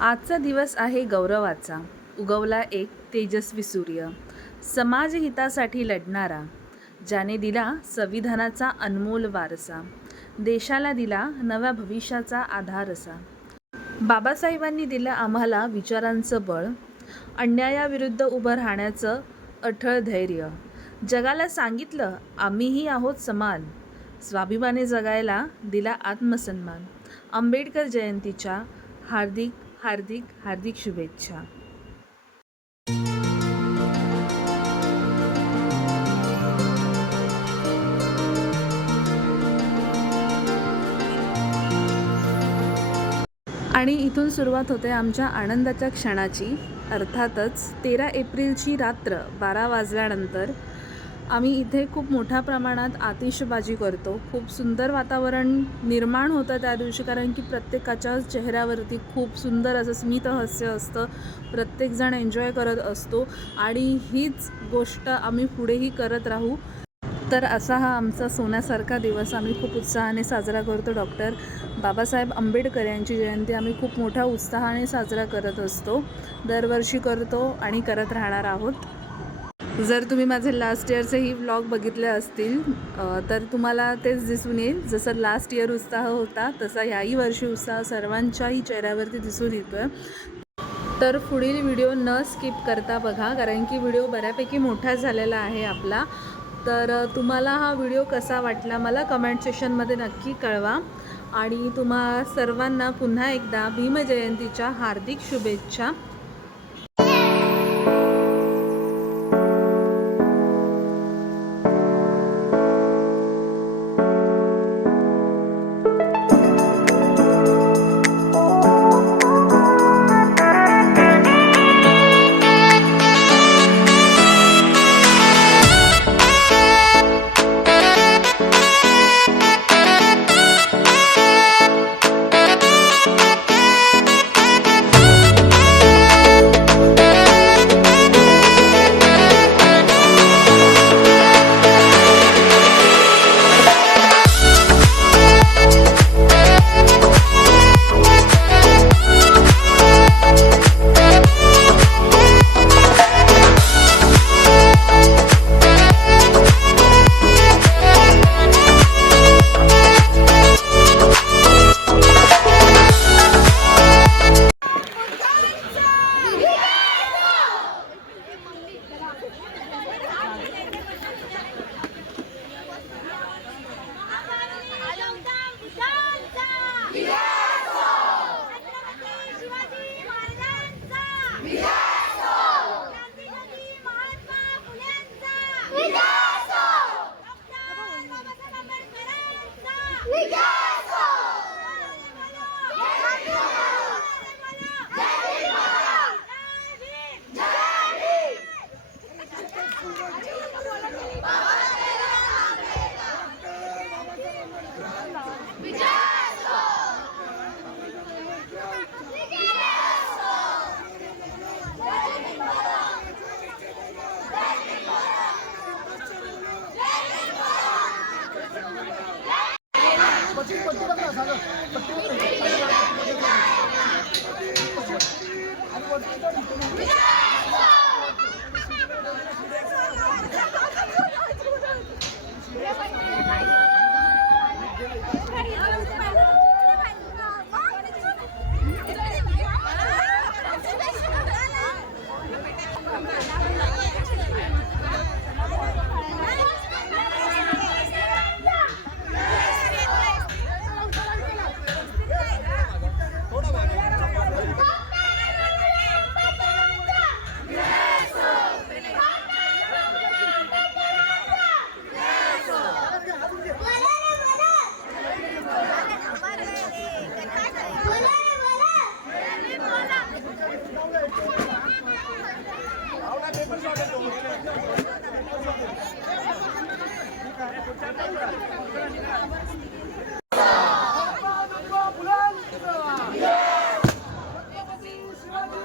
आजचा दिवस आहे गौरवाचा. उगवला एक तेजस्वी सूर्य. समाजहितासाठी लढणारा. ज्याने दिला संविधानाचा अनमोल वारसा. देशाला दिला नव्या भविष्याचा आधार असा बाबासाहेबांनी दिलं आम्हाला विचारांचं बळ. अन्यायाविरुद्ध उभं राहण्याचं अठळ धैर्य. जगाला सांगितलं आम्हीही आहोत समान. स्वाभिमाने जगायला दिला आत्मसन्मान. आंबेडकर जयंतीच्या हार्दिक हार्दिक हार्दिक शुभेच्छा. आणि इथून सुरुवात होते आमच्या आनंदाच्या क्षणाची. अर्थातच तेरा एप्रिलची रात्र बारा वाजल्यानंतर आम्ही इथे खूप मोठ्या प्रमाणात आतिषबाजी करतो. खूप सुंदर वातावरण निर्माण होतं त्या दिवशी कारण की प्रत्येकाच्या चेहऱ्यावरती खूप सुंदर असं स्मितहास्य असतं. प्रत्येकजण एन्जॉय करत असतो आणि हीच गोष्ट आम्ही पुढेही करत राहू. तर असा हा आमचा सोन्यासारखा दिवस आम्ही खूप उत्साहाने साजरा करतो. डॉक्टर बाबासाहेब आंबेडकर यांची जयंती आम्ही खूप मोठ्या उत्साहाने साजरा करत असतो. दरवर्षी करतो आणि करत राहणार आहोत. जर तुम्ही माझे लास्ट इयरचेही व्लॉग बघितले असतील तर तुम्हाला तेच दिसून येईल. जसं लास्ट इयर उत्साह होता तसा ह्याही वर्षी उत्साह सर्वांच्याही चेहऱ्यावरती दिसून येतो आहे तर पुढील व्हिडिओ न स्किप करता बघा कारण की व्हिडिओ बऱ्यापैकी मोठा झालेला आहे आपला. तर तुम्हाला हा व्हिडिओ कसा वाटला मला कमेंट सेक्शनमध्ये नक्की कळवा. आणि तुम्हा सर्वांना पुन्हा एकदा भीमजयंतीच्या हार्दिक शुभेच्छा. 你干！Yeah! Hadi.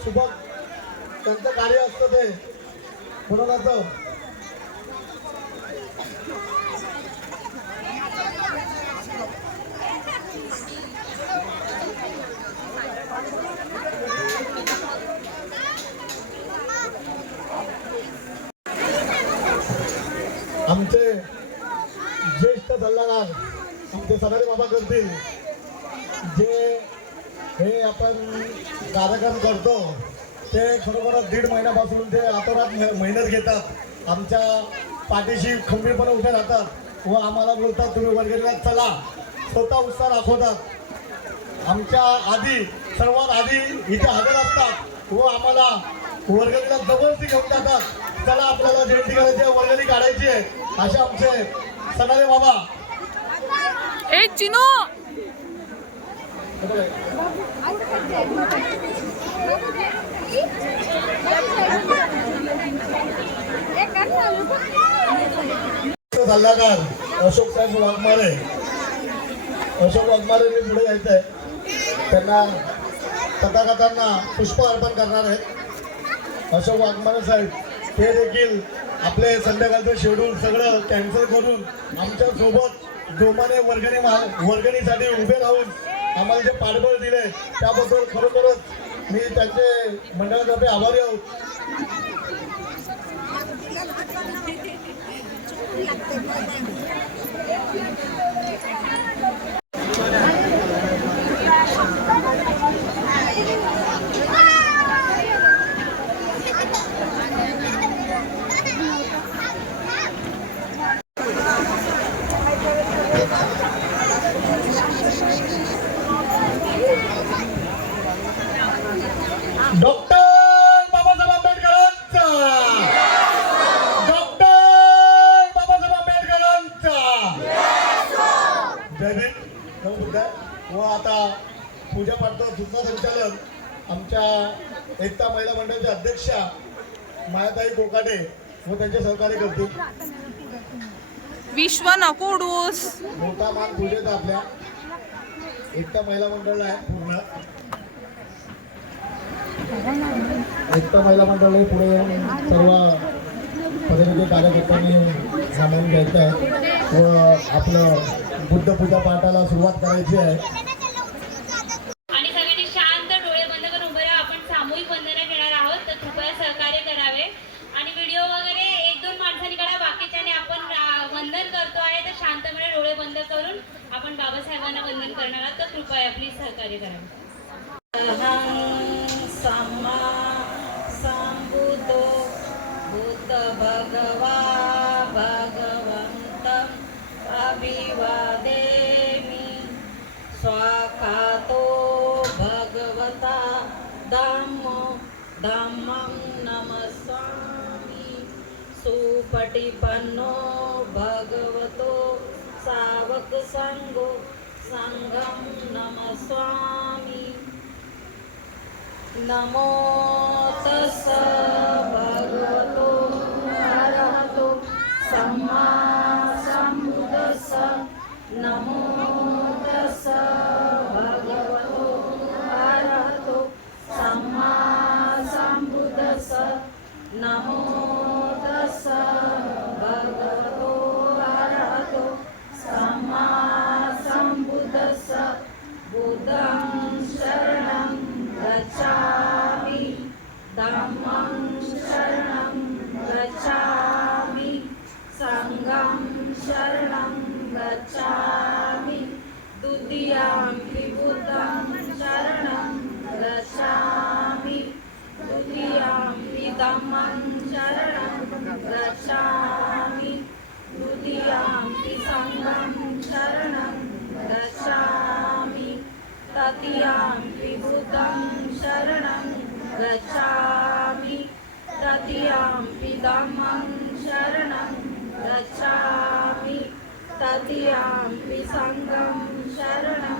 सुबक त्यांचं कार्य असतं ते. कोणाचं आमचे ज्येष्ठ सल्लागार आमचे सदारे बाबा करतील जे हे आपण कार्यक्रम करतो. ते खरोखरच दीड महिन्यापासून ते आतोरात मेहनत घेतात. आमच्या पाठीशी खंबीरपणे उभे राहतात. व आम्हाला बोलतात तुम्ही वर्गणीला चला. स्वतः उत्साह दाखवतात. आमच्या आधी सर्वात आधी इथे हजर असतात. व आम्हाला वर्गणीला जबरदस्ती घेऊन जातात. चला आपल्याला जयंती करायची आहे, वर्गणी काढायची आहे. असे आमचे सणारे बाबा. ए चिनू! सल्लागार अशोक साहेब वाघमारे. अशोक वाघमारे मी पुढे यायचं आहे त्यांना तथागतांना पुष्प अर्पण करणार आहेत. अशोक वाघमारे साहेब ते देखील आपले संध्याकाळचं शेड्यूल सगळं कॅन्सल करून आमच्यासोबत जोमाने वर्गणी वर्गणीसाठी उभे राहून आम्हाला जे पाठबळ दिले त्याबद्दल खरोखरच मी त्यांचे मंडळातर्फे आभारी आहोत. डॉक्टर बाबासाहेब आंबेडकरांचा डॉक्टर बाबासाहेब आंबेडकरांचा जय भीम नमो बुद्धाय व आता पूजा पाठचं सूचना संचालन. आमच्या एकता महिला मंडळाच्या अध्यक्षा मायाताई कोकाटे व त्यांचे सहकार्य करतील. विश्व नको उडूस. मोठा मान पूजेचा आपल्या एकता महिला मंडळ आहे पूर्ण. एकता महिला मंडळ पुढे सर्व पदाधिकारी कार्यकर्त्यांनी सामावून घ्यायचं आहे. व आपलं बुद्ध पूजा पाठाला सुरुवात करायची आहे. आणि सगळ्यांनी शांत डोळे बंद करून उभे राहा. आपण सामूहिक वंदना घेणार आहोत. तर कृपया सहकार्य करावे. आणि व्हिडिओ वगैरे एक दोन माणसांनी काढा. बाकीच्याने आपण वंदन करतो आहे. तर शांतपणे डोळे बंद करून आपण बाबासाहेबांना वंदन करणार आहोत. तर कृपया प्लीज सहकार्य करावे सम्मा सम्बुद्धो बुद्ध भगवा भगवन्तम् अभिवादेमि कातो भगवता धम्मो दामं नमस्वामि सुपटिपन्नो भगवतो सावकसङ्गो सङ्घं नमस्वामि नमो तस्स भगवतो अरहतो सम्मा सम्बुद्धस्स नमो तस्स भगवतो अरहतो सम्मा सम्बुद्धस्स नमो धम्मं शरणं गच्छामि द्वितीयं सङ्गं शरणं गच्छामि तृतीयां बुद्धं शरणं गच्छामि तृतीयां धम्मं शरणं गच्छामि तृतीयां सङ्गं शरणं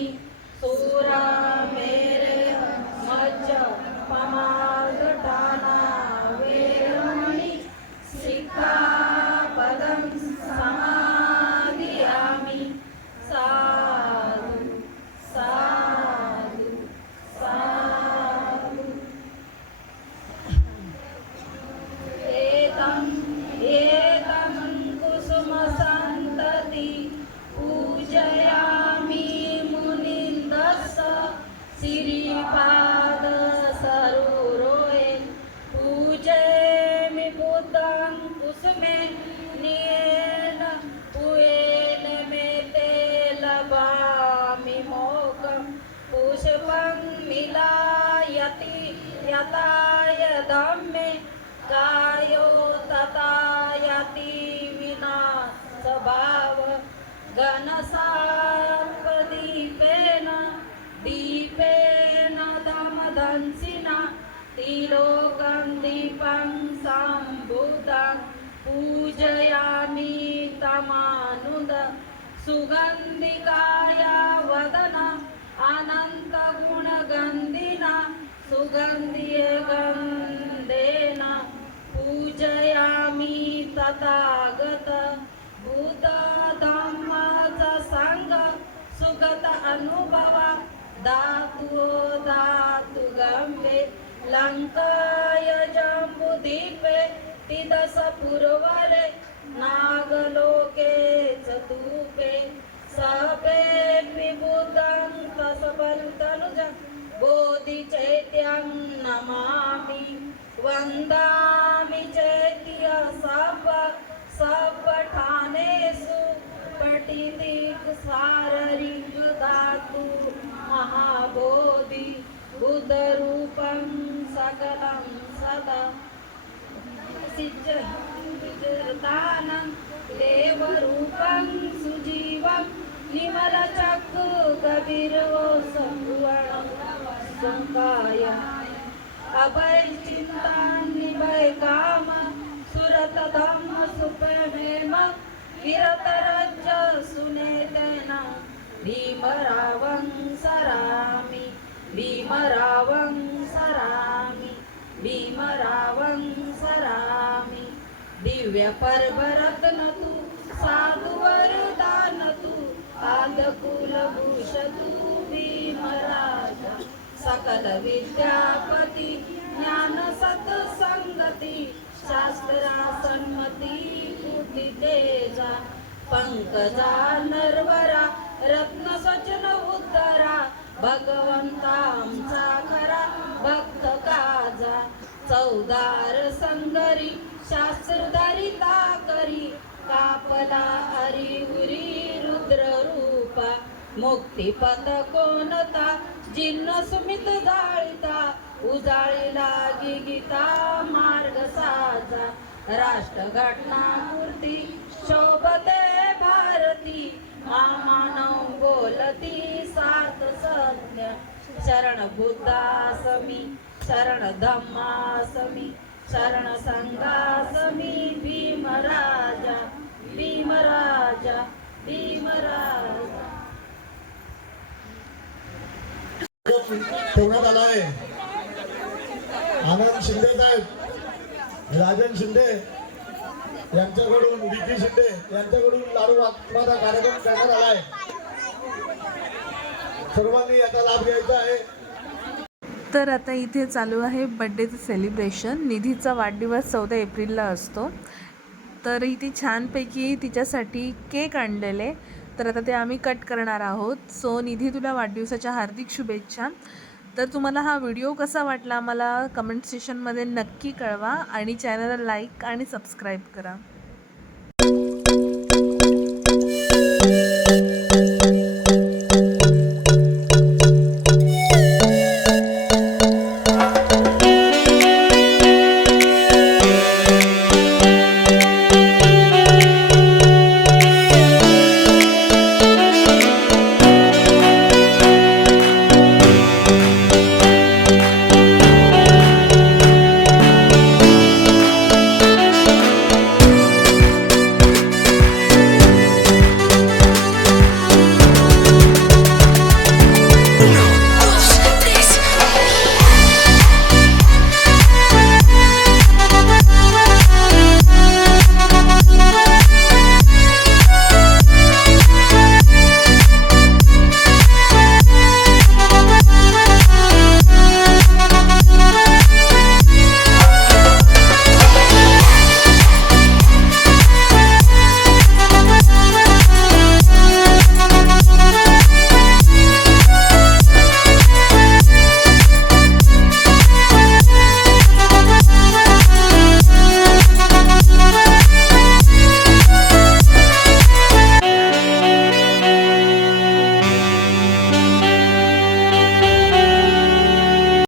happy. दमदंसिना तिलोकं दीपं सम्बुद्धं पूजयामि तमानुद। सुगन्धिकाया वदन अनन्तगुणगन्धिना सुगन्धिगन्धेन पूजयामि तथागत। बुद्धधम्मच सङ्ग सुगत अनुभव धातो गम्बे लङ्काय जम्बुदीपे तिदशपुर्वरे नागलोके चतूपे तूपे सपेऽपि बुदं बोधि चैत्यं नमामि। वन्दामि चैत्य सप सपठानेषु चैत्यसपठानेषु प्रतिदितु महाबोधि बुधरूपं सकलं सदा। सिज्जतानं देवरूपं सुजीवं निमलचक्षु कबीरो संभुवनं संकाय अभयचिन्तान् काम सुरत सुप्रेम विरतरज सुनेतेन। भीमरावं सरामि भीमरावं सरामि भीमरावं सरामि। दिव्यपर्वरत्न तु साधुवरदान तु आदकुलभूषतु भीमराज। सकल विद्यापति ज्ञान सत्संगती शास्त्रा सन्मती बुद्धी पंकजा नरवरा रत्न सजन उद्धरा भगवंतांचा खरा भक्त काजा. चौदार संगरी शास्त्रधारिता करी कापला हरिहुरी रुद्र रूपा मुक्तिपथ कोणता? जिन्न सुमित जाळीता. उजाळी लागी गीता मार्ग साजा. राष्ट्र घटना मूर्ती शोभते भारती. मानव बोलती सात सत्य शरण बुद्धासमी शरण धम्मासमी शरण संघासमी भीमराजा भीमराजा भीमराजा. ठेवण्यात आला आहे आनंद शिंदे साहेब राजन शिंदे. यांच्याकडून विकी शिंदे यांच्याकडून लाडू वाटण्याचा कार्यक्रम करण्यात आला आहे. सर्वांनी याचा लाभ घ्यायचा आहे. तर आता इथे चालू आहे बड्डेचं सेलिब्रेशन निधीचा वाढदिवस चौदा एप्रिलला असतो. तर इथे छानपैकी तिच्यासाठी केक आणलेले. तर आता ते आम्ही कट करणार आहोत. सो निधी तुला वाढदिवसाच्या हार्दिक शुभेच्छा. तर तुम्हाला हा व्हिडिओ कसा वाटला मला कमेंट सेशनमध्ये नक्की कळवा आणि चॅनलला लाईक आणि सबस्क्राईब करा.